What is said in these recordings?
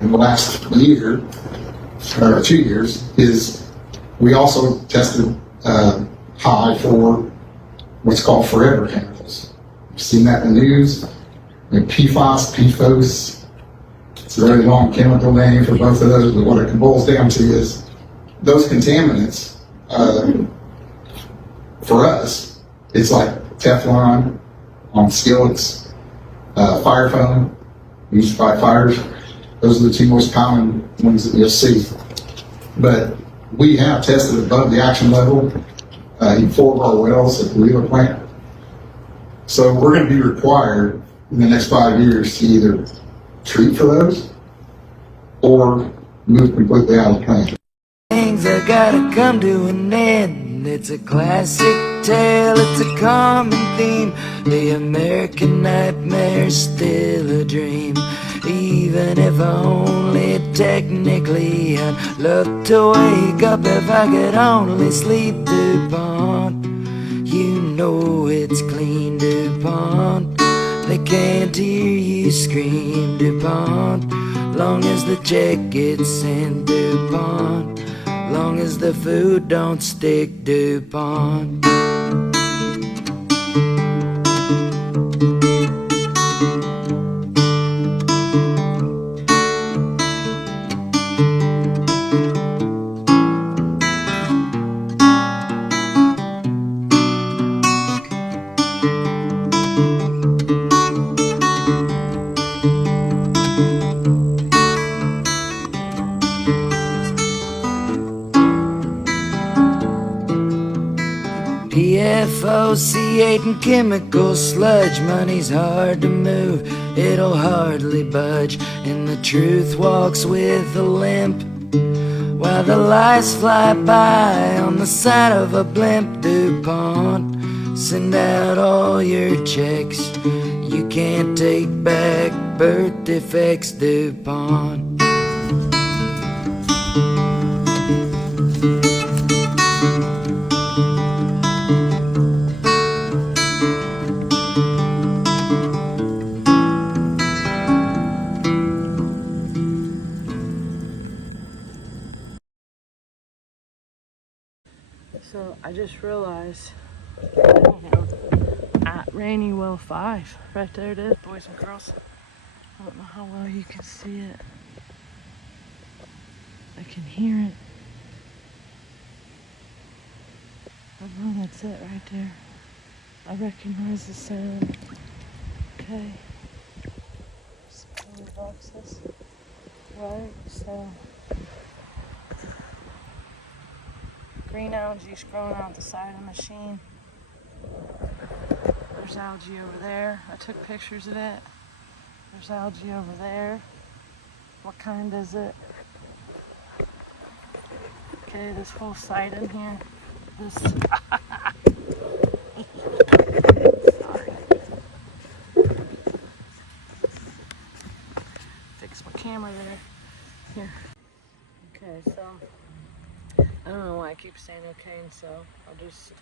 in the last year, or 2 years, is we also tested high for what's called forever chemicals. You've seen that in the news. And PFAS, PFOS, it's a very long chemical name for both of those, but what it boils down to is those contaminants, for us, it's like Teflon on skillets, fire foam used to fight fires. Those are the two most common ones that you'll see. But we have tested above the action level in 4 of our wells at the Wheeler plant. So we're going to be required in the next 5 years to either treat for those or move completely out of the plant. Things that gotta come to an end. It's a classic tale, it's a common theme. The American nightmare's still a dream. Even if only technically, I'd love to wake up if I could only sleep. DuPont, you know it's clean. DuPont, they can't hear you scream. DuPont, long as the check gets sent. DuPont, long as the food don't stick. DuPont. PFOC8 and chemical sludge. Money's hard to move, it'll hardly budge, and the truth walks with a limp, while the lies fly by on the side of a blimp. DuPont, send out all your checks. You can't take back birth defects. DuPont. So I just realized at Ranney Well 5, right there it is, boys and girls. I don't know how well you can see it. I can hear it. I know that's it right there. I recognize the sound. Okay. Some boxes. Right, so green algae growing out the side of the machine. There's algae over there. I took pictures of it. There's algae over there. What kind is it? Okay, this whole side in here. This. Sorry. Fix my camera there. Here. Okay, so. I don't know why I keep saying okay, and so I'll just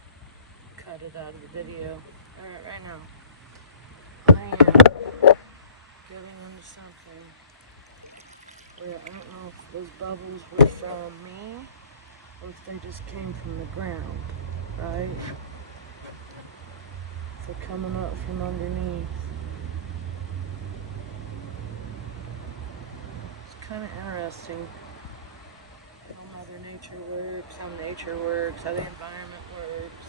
cut it out of the video. Alright, right now. I am getting into something where I don't know if those bubbles were from me or if they just came from the ground, right? So coming up from underneath. It's kind of interesting. How Mother Nature works, how nature works, how the environment works.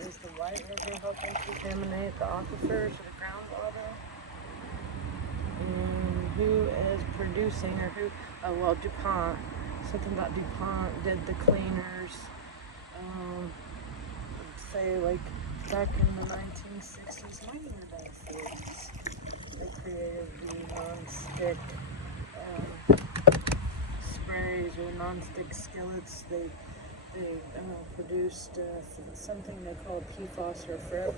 Is the White River helping contaminate the aquifers or the groundwater? And who is producing, or who, oh well, DuPont, something about DuPont did the cleaners, say like back in the 1960s, maybe in the 1940s, they created the non-stick sprays or non-stick skillets. They produced something they call PFAS or forever.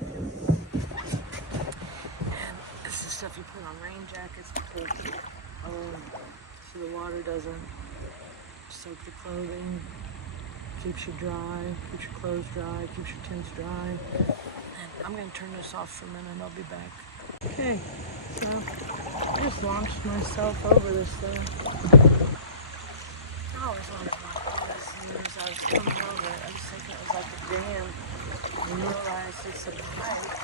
It's the stuff you put on rain jackets so the water doesn't soak the clothing. keeps you dry, keeps your clothes dry, keeps your tents dry. And I'm gonna turn this off for a minute, I'll be back. Okay, so I just launched myself over this thing. I always wondered what all this is. I was coming over it, I was thinking it was like a dam. And realized it's a pipe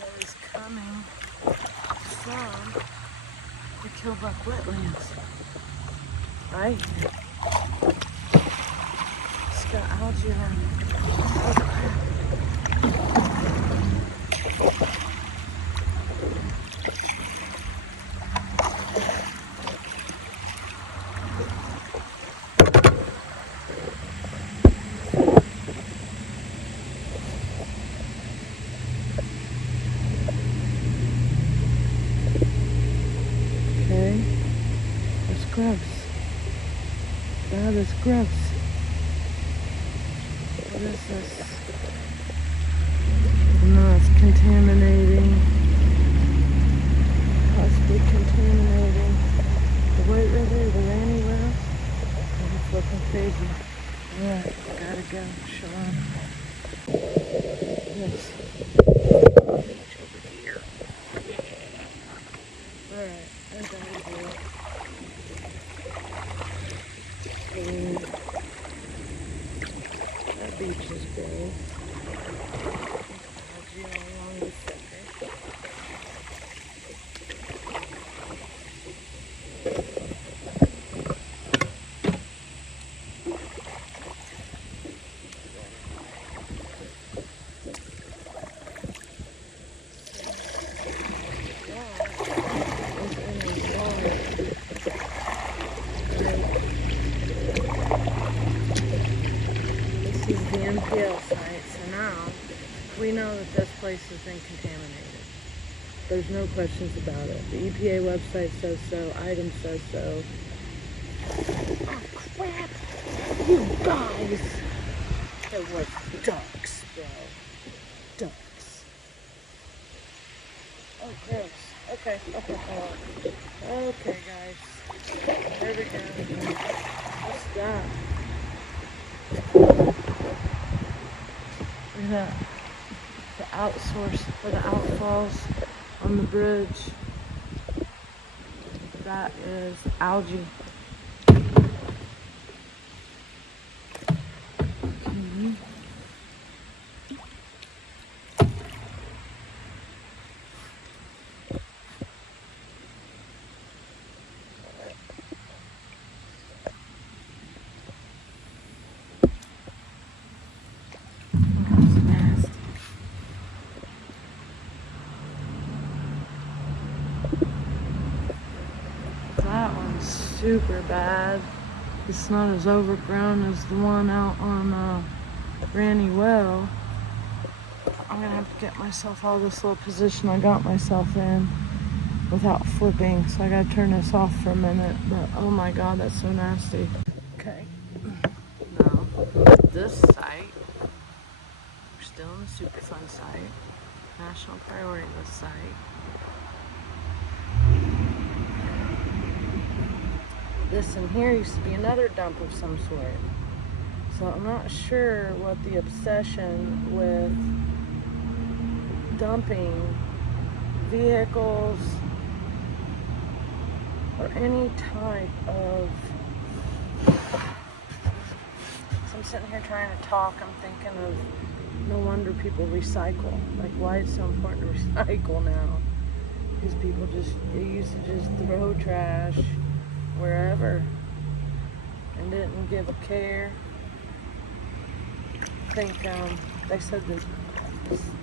that is coming from the Killbuck Wetlands. Right here. It's got algae on it. Oh, crap. Okay. That's gross. That is gross. What is this? No, it's contaminating. Possibly contaminating. The white river, the Ranney Well. I'm looking crazy. Yeah, gotta go. Shalom. Yes. Over here. Alright, I gotta go. That beach is big. Algae all along the center. This is the NPL site, so now we know that this place has been contaminated. There's no questions about it. The EPA website says so, IDEM says so. Oh crap! You guys! It was ducks, bro. Ducks. Oh, gross. Okay, hold on. Okay, guys. There we go. What's that? Look at that. The outsource, or the outfalls on the bridge. That is algae. That one's super bad. It's not as overgrown as the one out on Ranney Well. I'm gonna have to get myself out of this little position I got myself in without flipping, so I gotta turn this off for a minute. But oh my god, that's so nasty. Okay, now this site, we're still in the Superfund site, national priority list site. This in here used to be another dump of some sort. So I'm not sure what the obsession with dumping vehicles or any type of... So I'm sitting here trying to talk, I'm thinking of no wonder people recycle. Like, why it's so important to recycle now. Because people they used to just throw trash wherever and didn't give a care. I think they said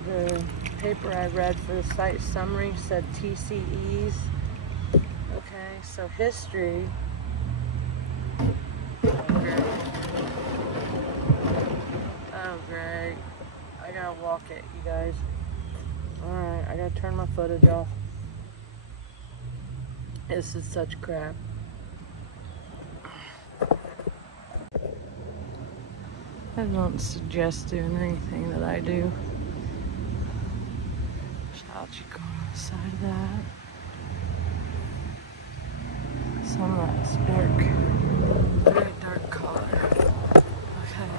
the paper I read for the site summary said TCEs. Okay, so history. Oh great, I gotta walk it, you guys. Alright, I gotta turn my footage off. This is such crap. I don't suggest doing anything that I do. There's algae going on the side of that. Some of that's dark, very dark color. Okay.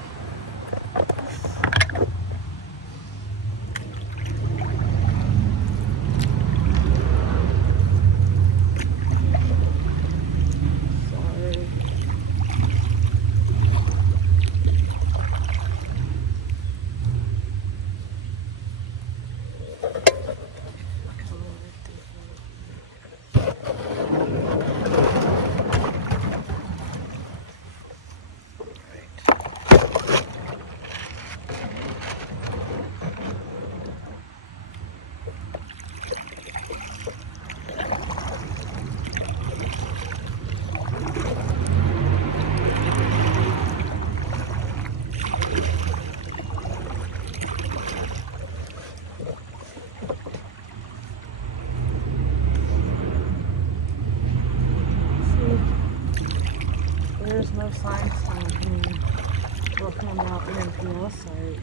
NPL site,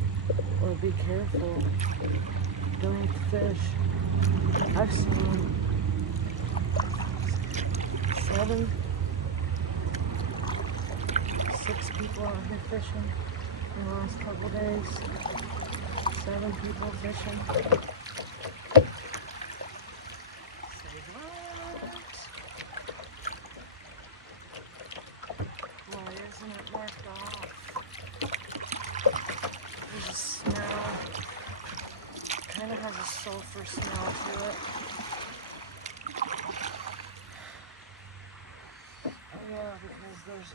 or be careful. Don't eat the fish. I've seen 6 people out here fishing in the last couple days. 7 people fishing. Say what? Why isn't it marked off? There's a smell. Kind of has a sulfur smell to it. Oh yeah, because there's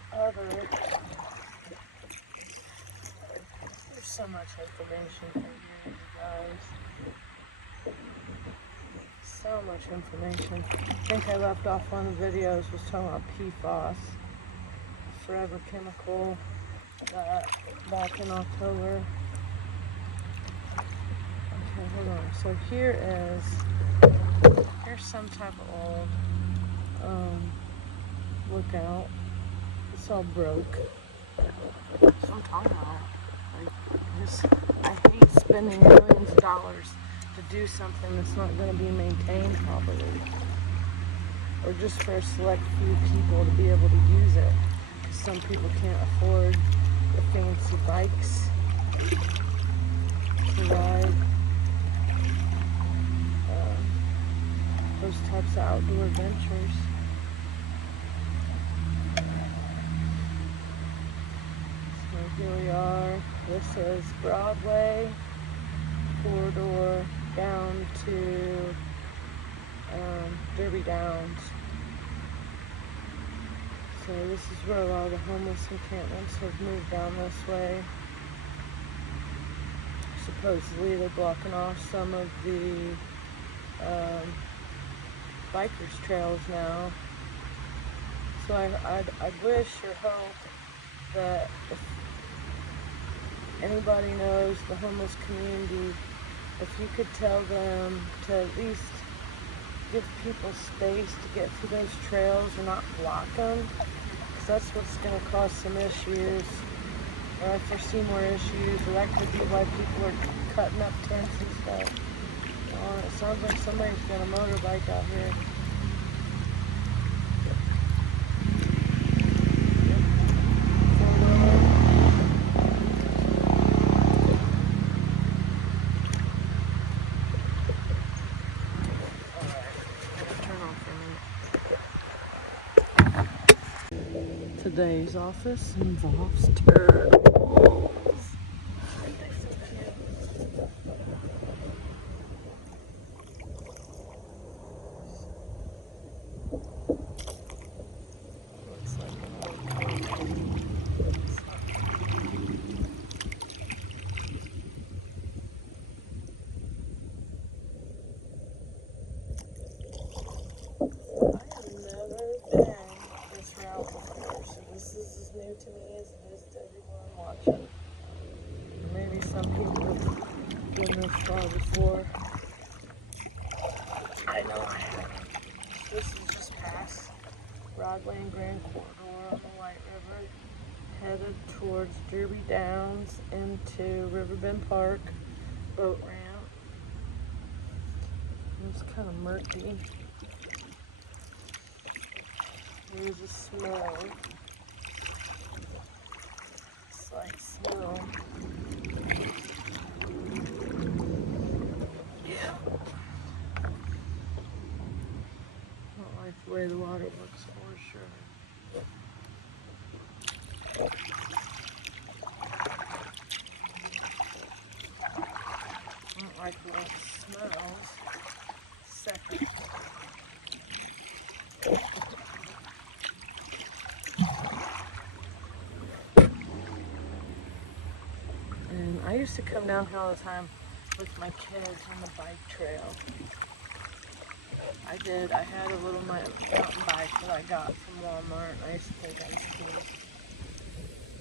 so much information in here, you guys. So much information. I think I left off one of the videos was talking about PFAS, forever chemical, that back in October. Okay, hold on. So here's some type of old lookout. It's all broke. So I'm talking about, like, I hate spending millions of dollars to do something that's not going to be maintained properly, or just for a select few people to be able to use it. Because some people can't afford the fancy bikes to ride. Those types of outdoor adventures. So here we are. This is Broadway corridor down to Derby Downs. So this is where a lot of the homeless encampments have moved down this way. Supposedly they're blocking off some of the bikers trails now. So I'd wish or hope that if anybody knows the homeless community, if you could tell them to at least give people space to get through those trails and not block them, because that's what's going to cause some issues, or I foresee more issues, or that could be why people are cutting up tents and stuff. It sounds like somebody's got a motorbike out here. Today's office involves turtles. Aren't they so cute? Looks like an old company. New to me as it is to everyone watching. Maybe some people have been this far before. I know I haven't. This is just past Broadway and Grand Corridor on the White River, headed towards Derby Downs into Riverbend Park boat ramp. It's kind of murky. There's a smell. Like snow. Yeah. Not like the way the water looks for sure. Not like the way it smells. Second. I used to come down here all the time with my kids on the bike trail. I did. I had a little mountain bike that I got from Walmart. I used to think I was cool.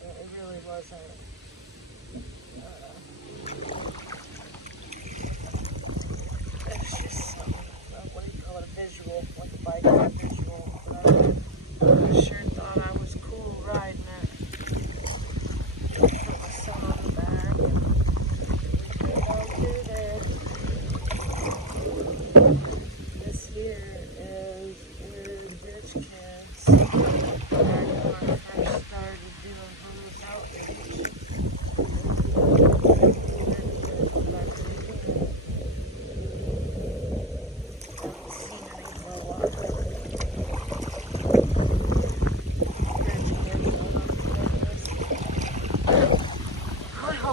But it really wasn't. It's just some, what do you call it, a visual, like a bike or a visual. But I sure thought I was cool riding it. Put my son on the back.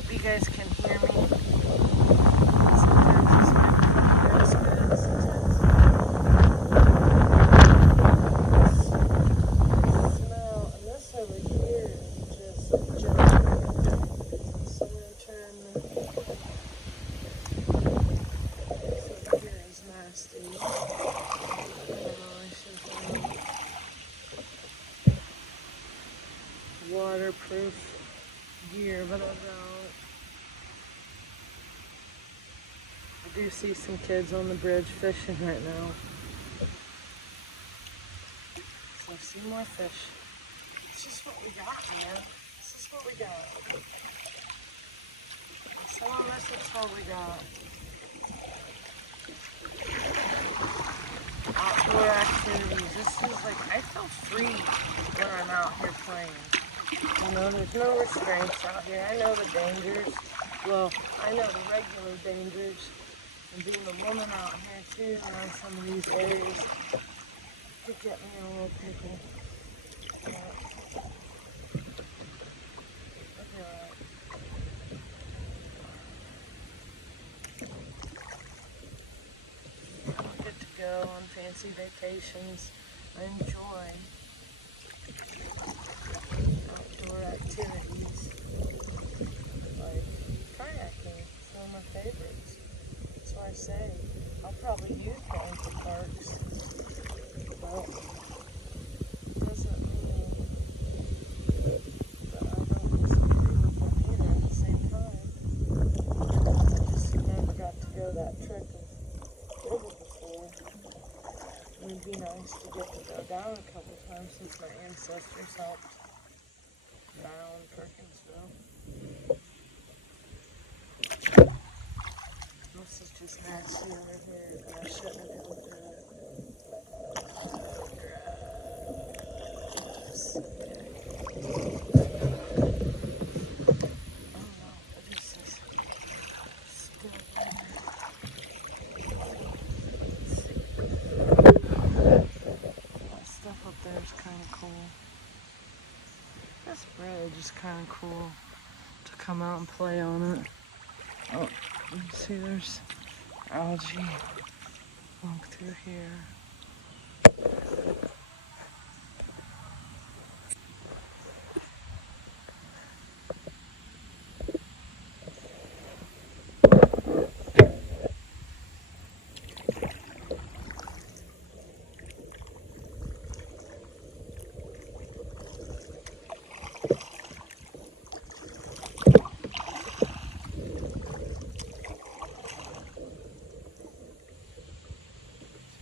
hope you guys can hear me. Sometimes this microphone goes good, sometimes smell. And this over here is just junk. So I'm gonna turn this over here is nasty. I should waterproof gear, but I don't. I do see some kids on the bridge fishing right now. So I see more fish. It's just what we got, man. This is what we got. Some of us, it's what we got. Outdoor activities. This is like, I feel free when I'm out here playing. You know, there's no restraints out here. I know the dangers. Well, I know the regular dangers. And being a woman out here too, around some of these areas, could get me in a little pickle. But I'll be alright. I'm good to go on fancy vacations. I enjoy outdoor activities like kayaking. It's one of my favorites. That's why I say I'll probably use the ankle parks, but it doesn't mean that I don't disagree with them either at the same time. I just never got to go that trip of river before. It would be nice to get to go down a couple times since my ancestors helped down Perkinsville. This is just nasty over here, and I shouldn't have gone through it. Gross. Oh no, this is still there. That stuff up there is kind of cool. This bridge is kind of cool to come out and play on it. Oh, you can see there's algae walk through here.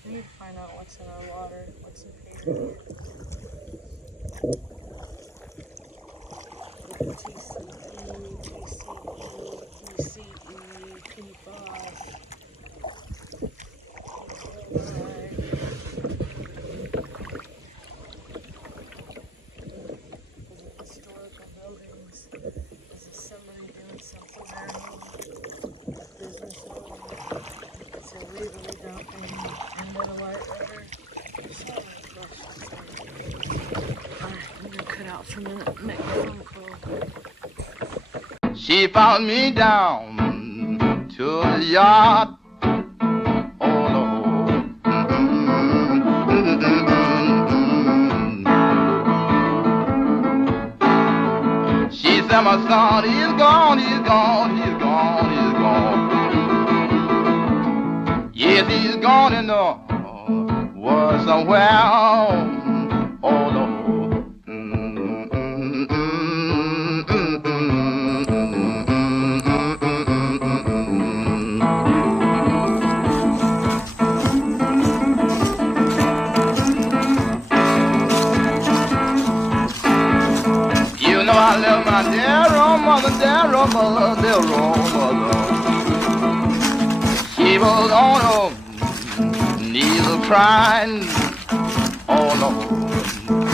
We need to find out what's in our water, what's in here. TCE, PFAS. Historical buildings. Is somebody doing something wrong? Business owner. It's illegally dumping into the White River. There's so many questions. Alright, I'm gonna cut out for a minute and make a phone call. She found me down to the yard. Oh Lord. She said my son, he's gone, he's gone, he's gone, he's gone. Yes, he's gone in the world somewhere. Oh Lord. You know I love my dear old mother, dear old mother, dear old mother. She was on her knees crying, oh Lord.